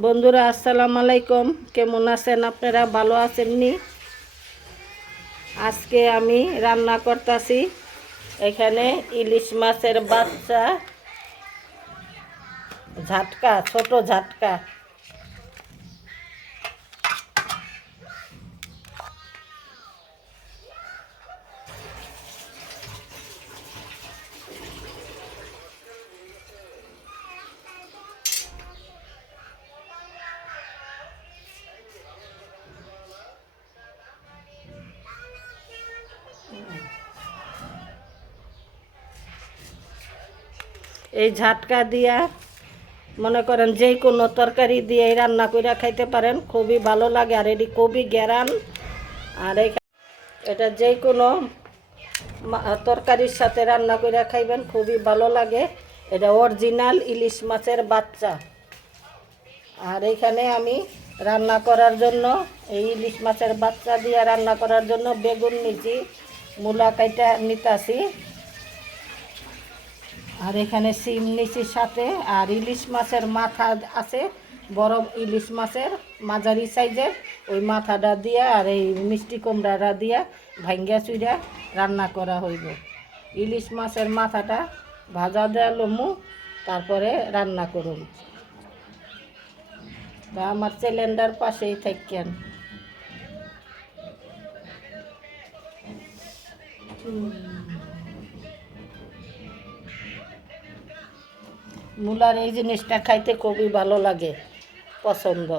বন্ধুরা আসসালামু আলাইকুম, কেমন আছেন আপনারা? ভালো আছেননি? আজকে আমি রান্না করতেছি এখানে ইলিশ মাছের বাচ্চা ঝাটকা, ছোট ঝাটকা। এই ঝাটকা দিয়া মনে করেন যে কোনো তরকারি দিয়ে রান্না করে খাইতে পারেন, খুবই ভালো লাগে। আর এটি খুবই গ্যারান। আর এটা যে কোনো তরকারির সাথে রান্না করে খাইবেন, খুবই ভালো লাগে। এটা অরিজিনাল ইলিশ মাছের বাচ্চা। আর এইখানে আমি রান্না করার জন্য এই ইলিশ মাছের বাচ্চা দিয়ে রান্না করার জন্য বেগুন নিছি, মূলা কাইটা নিতাছি। আর এখানে সিম নিছি সাথে। আর ইলিশ মাছের মাথা আছে, বড় ইলিশ মাছের মাঝারি সাইজের, ওই মাথাটা দিয়া আর এই মিষ্টি কুমড়াটা দিয়া ভাঙ্গা চুইরা রান্না করা হইব। ইলিশ মাছের মাথাটা ভাজা দেওয়া লমু, তারপরে রান্না করুন। তা আমার সিলিন্ডার পাশেই থাকেন। মূলার এই জিনিসটা খাইতে খুবই ভালো লাগে, পছন্দ।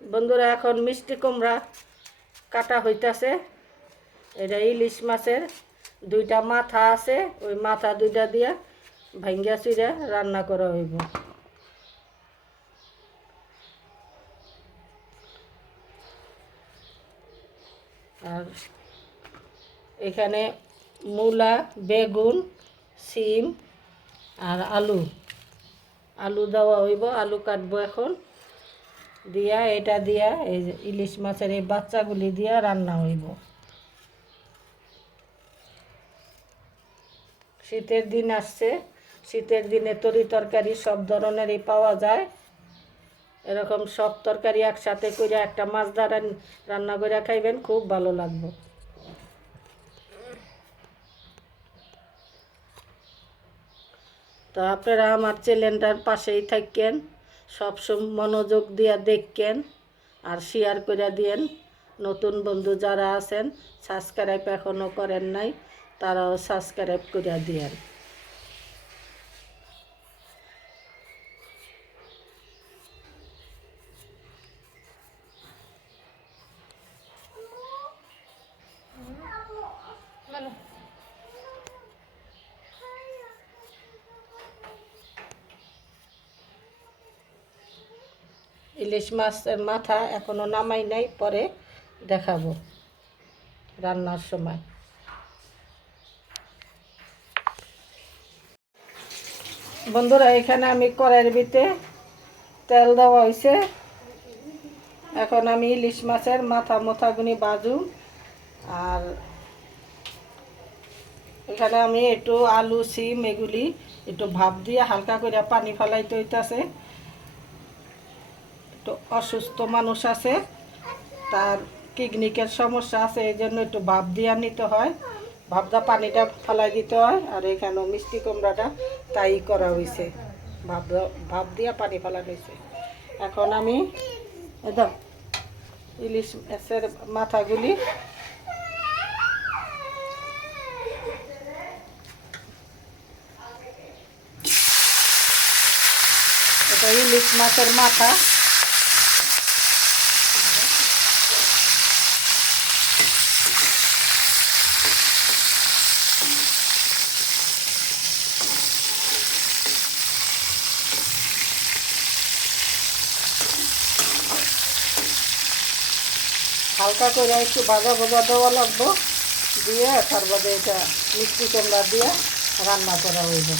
বন্ধুরা, এখন মিষ্টি কুমড়া কাটা হইতাছে। এটা ইলিশ মাছের দুইটা মাথা আছে, ওই মাথা দুইটা দিয়া ভাঙ্গা চুইরা রান্না করা হইব। আর এখানে মূলা, বেগুন, সিম আর আলু আলু দেওয়া হইব। আলু কাটবো এখন দিয়া, এটা দিয়া এই যে ইলিশ মাছের এই বাচ্চাগুলি দিয়া রান্না হইব। শীতের দিন আসছে, শীতের দিনে তরি তরকারি সব ধরনেরই পাওয়া যায়। এরকম সব তরকারি একসাথে করে একটা মাছ দ্বারা রান্না করে খাইবেন, খুব ভালো লাগবে। তো আপনারা আমার চ্যানেলটার পাশেই থাকেন, সবসময় মনোযোগ দিয়া দেখেন আর শেয়ার করে দিয়েন। নতুন বন্ধু যারা আছেন, সাবস্ক্রাইব এখনও করেন নাই, তারাও সাবস্ক্রাইব করে দিয়েন। ইলিশ মাছের মাথা এখনও নামাই নাই, পরে দেখাবো রান্নার সময়। বন্ধুরা, এখানে আমি কড়াইয়ের ভিতরে তেল দেওয়া হয়েছে। এখন আমি ইলিশ মাছের মাথাগুনি ভাজুম। আর এখানে আমি একটু আলু, সিম এগুলি একটু ভাপ দিয়ে হালকা করে পানি ফেলাইতে হইতেছে। একটু অসুস্থ মানুষ আছে, তার কিডনিকের সমস্যা আছে, এই জন্য একটু ভাপ দিয়া নিতে হয়, ভাপ দা পানিটা ফেলাই দিতে হয়। আর এখানেও মিষ্টি কুমড়াটা তাই করা হয়েছে, ভাপ দিয়া পানি ফেলানো হয়েছে। এখন আমি একদম ইলিশ মাছের মাথাগুলি এটা ইলিশ মাছের মাথা। হালকা করে একটু ভাজা ভাজা দেওয়া লাগবো, দিয়ে তারপরে এটা মিষ্টি কুমড়া দিয়ে রান্না করা হইবে।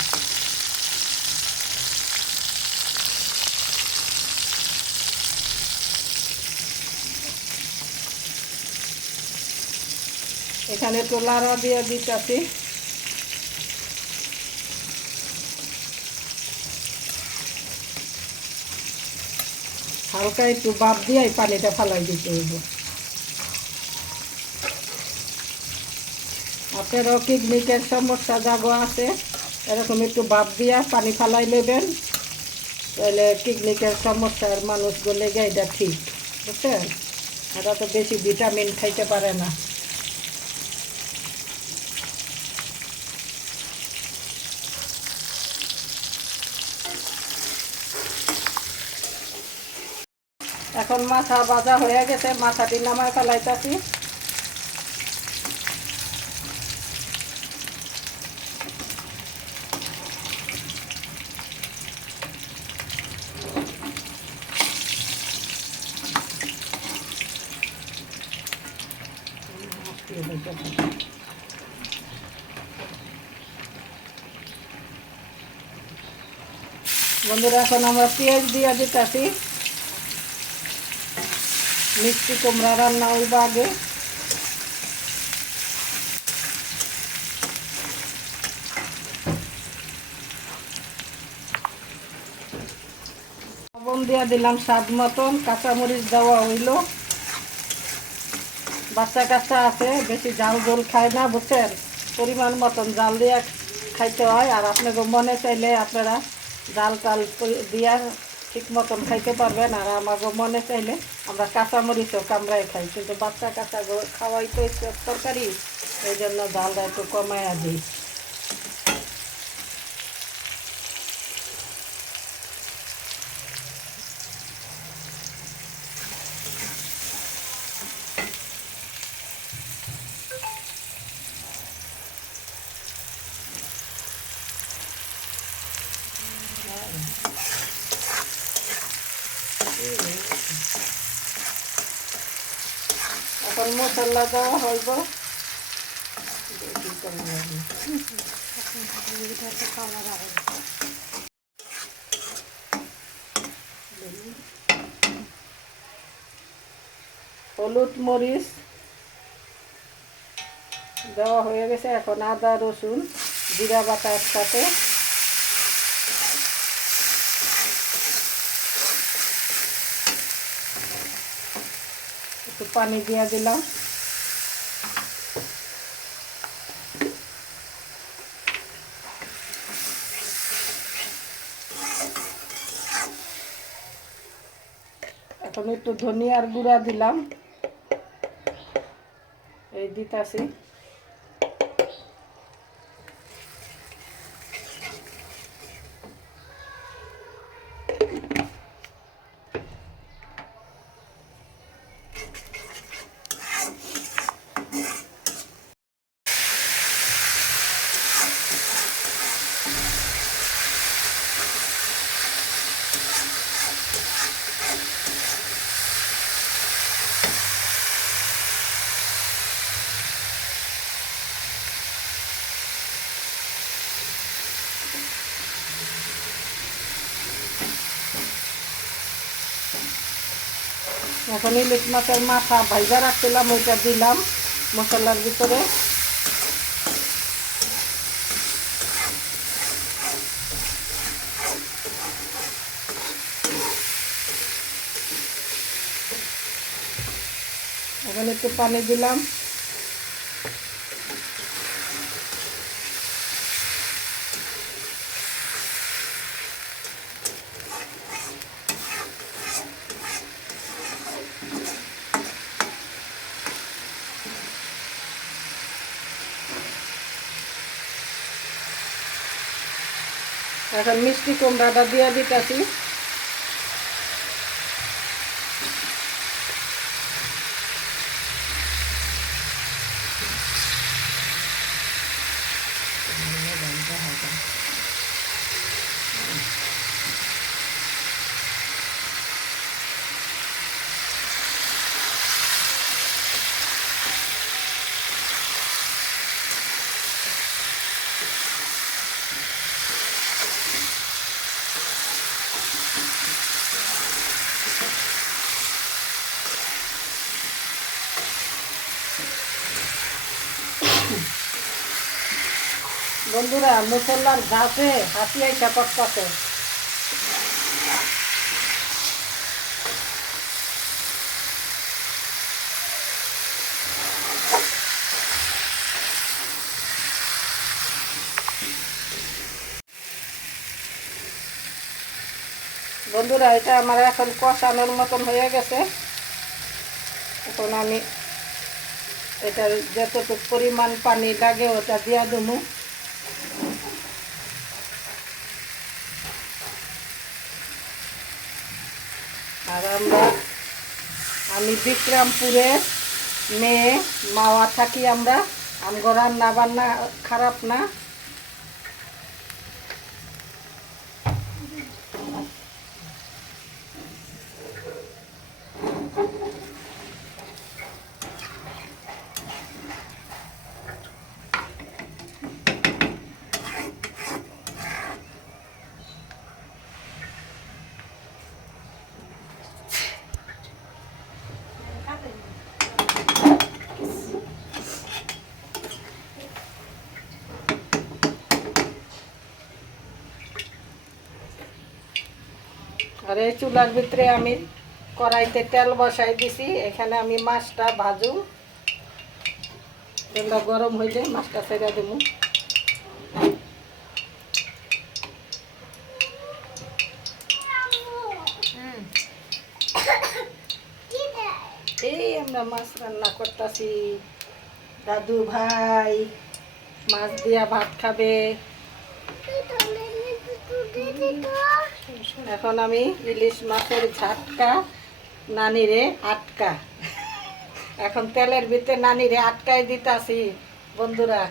এখানে একটু লাড়া দিয়ে দিতেছি। হালকা একটু ভাপ দিয়ে পানিটা ফালাই দিতে হইব। আপনারও কিডনিকের সমস্যা জাগো আছে, এরকম একটু ভাপ দিয়া পানি ফালাই নেবেন, তাহলে কিডনিকের সমস্যার মানুষগুলো এটা ঠিক, বুঝছেন? এরা তো বেশি ভিটামিন খাইতে পারে না। এখন মাথা ভাজা হয়ে গেছে, মাথাটি নামায় ফেলাইতেছি। বন্ধুরা, এখন আমরা পেঁয়াজ দিয়ে দিতেছি। মিষ্টি কুমড়া রান্না হইব আগে। লবণ দিয়ে দিলাম স্বাদ মতন, কাঁচামরিচ দেওয়া হইল। বাচ্চা কাচ্চা আছে, বেশি জাল ঝোল খায় না, বুঝছেন? পরিমাণ মতন জাল দিয়ে খাইতে হয়। আর আপনাকে মনে চাইলে আপনারা জাল টাল দিয়া ঠিক মতন খাইতে পারবেন। আর আমাকে মনে চাইলে আমরা কাঁচামরিচও কামড়াই খাই, কিন্তু বাচ্চা কাচ্চা খাওয়াই তো তরকারি, এই জন্য জালটা একটু কমাইয়া দিই। এখন মশলা দেওয়া হইব। হলুদ মরিচ দেওয়া হয়ে গেছে। এখন আদা রসুন জিরা বাটা একসাথে, একটু পানি দিয়ে দিলাম। এখন একটু ধনিয়ার গুঁড়া দিলাম, এই দিতাছি। এখন ইলিশ মাছের মাথা ভাইজা রাখছিলাম, ওইটা দিলাম মশলার ভিতরে। এখন একটু পানি দিলাম। এখন মিষ্টি কুমড়াটা দিয়ে দিতেছি। বন্ধুরা মুসল্লার ঘাসে হাসি আইসা পড়তাছে। বন্ধুরা এটা আমার এখন কষানোর মতন হয়ে গেছে। এখন আমি এটার যতটুকু পরিমাণ পানি লাগে ওটা দিয়া দেবো। আর আমি বিক্রমপুরের মেয়ে, মাওয়া থাকি আমরা। আমগো রান্না বান্না খারাপ না। আর এই চুলার ভিতরে আমি কড়াইতে তেল বসাই দিছি। এখানে আমি মাছটা ভাজু। তেলটা গরম হইলে মাছটা ছেড়ে দেবো। এই আমরা মাছ রান্না করতেছি। দাদু ভাই মাছ দিয়া ভাত খাবে। এখন আমি ইলিশ মাছের ঝাটকা নানিরে আটকা, এখন তেলের ভিতরে নানিরে আটকাই দিতাছি বন্ধুরা।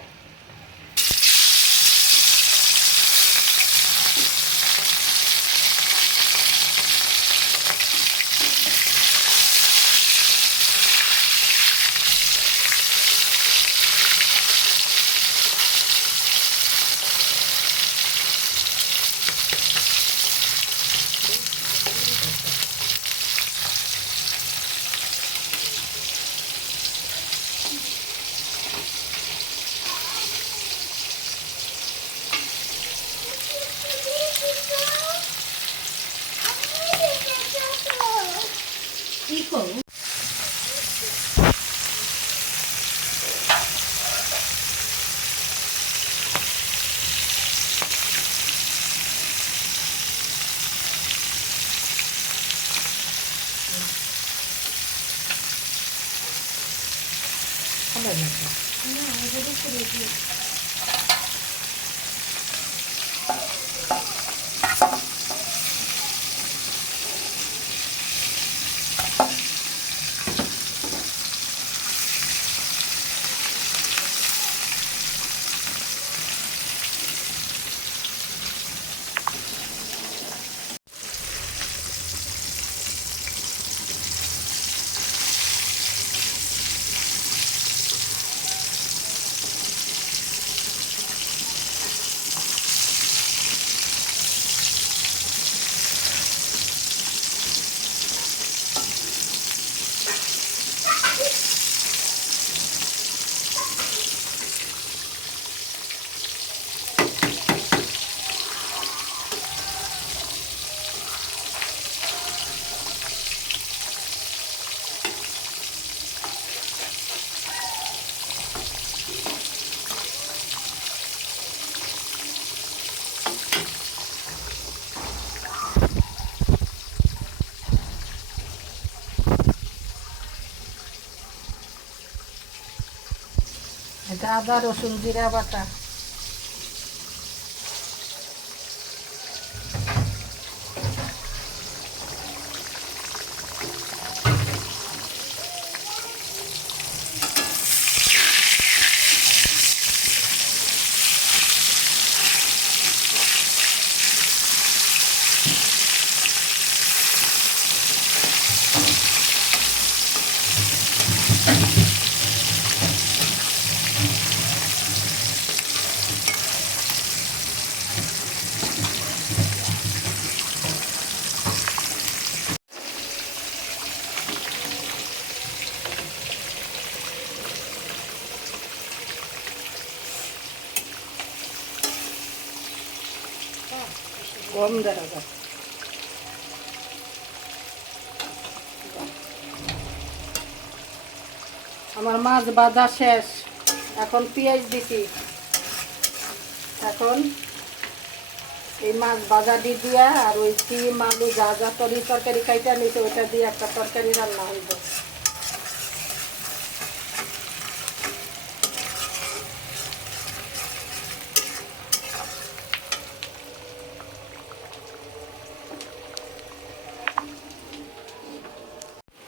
এটা আদা রসুন জিরা বাটা। কম দেখা যায়। আমার মাছ ভাজা শেষ, এখন পেঁয়াজ দিছি। এখন এই মাছ ভাজা দিয়া আর ওই ডিম আলু যা যা তরকারি খাইতে নিতে ওইটা দিয়ে একটা তরকারি রান্না হইব।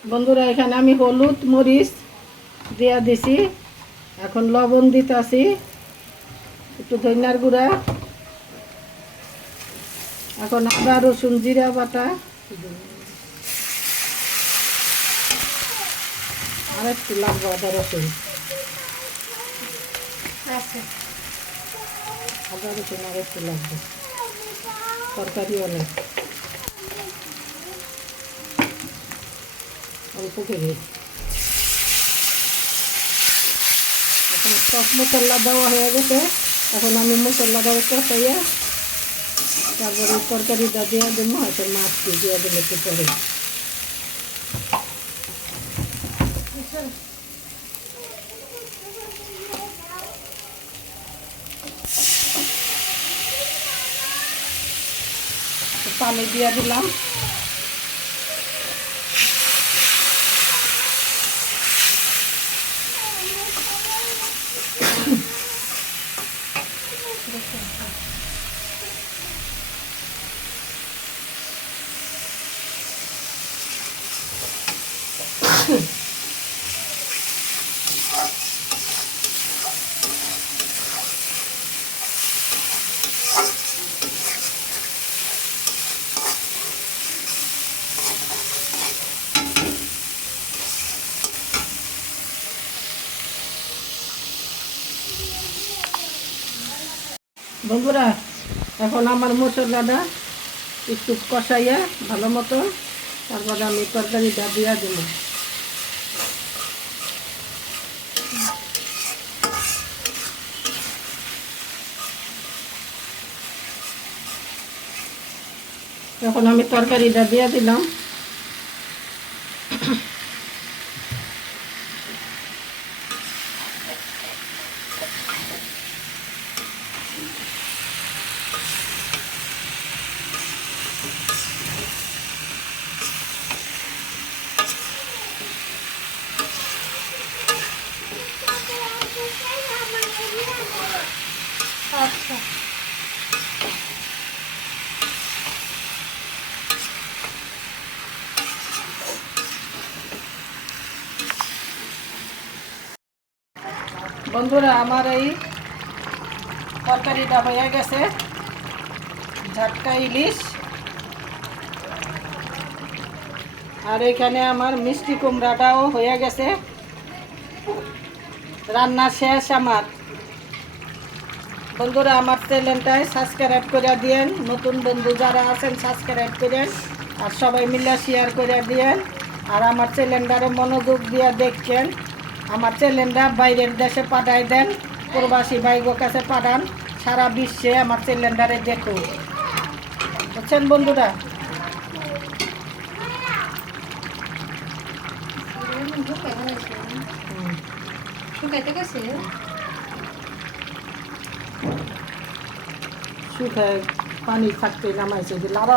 বন্ধুরা, এখানে আমি হলুদ মরিচ দিয়া দিছি, এখন লবণ দিতেছি, একটু ধনিয়ার গুঁড়া, এখন আদা রসুন জিরা বাটা, আর একটু লাগবে আদা রসুন, আদা রসুন আর একটু লাগবে, তরকারি অনেক অল্প করে। এখন সব মশলা দেওয়া হয়ে গেছে, এখন আমি মশলাটা কষাইয়া তারপরে তরকারিটা দিয়ে দেবো, হয়তো মাছটি দিয়ে দেবো একটু পরে। পানি দিয়ে দিলাম। বন্ধুরা, এখন আমার মশলাটা একটু কষাইয়া ভালো মতো তারপরে আমি তরকারিটা দিয়ে দেব। এখন আমি তরকারিটা দিয়ে দিলাম। আচ্ছা, বন্ধুরা, আমার এই তরকারিটা হয়ে গেছে, ঝাটকা ইলিশ। আর এখানে আমার মিষ্টি কুমড়াটাও হয়ে গেছে, রান্না শেষ আমার। বন্ধুরা, আমার চ্যানেলটায় সাবস্ক্রাইব করে দিয়েন, নতুন বন্ধু যারা আছেন সাবস্ক্রাইব করেন, আর সবাই মিলে শেয়ার করে দিয়েন। আর আমার চ্যানেলটারে মনোযোগ দিয়ে দেখেন, আমার চ্যানেলটা বাইরের দেশে পাঠাই দেন, প্রবাসী ভাইগো কাছে পাঠান, সারা বিশ্বে আমার চ্যানেলটারে দেখুন, বুঝছেন বন্ধুরা? শুকাইতে গেছে। শুকায় পানি থাকতে নামাইছে যে লাড়া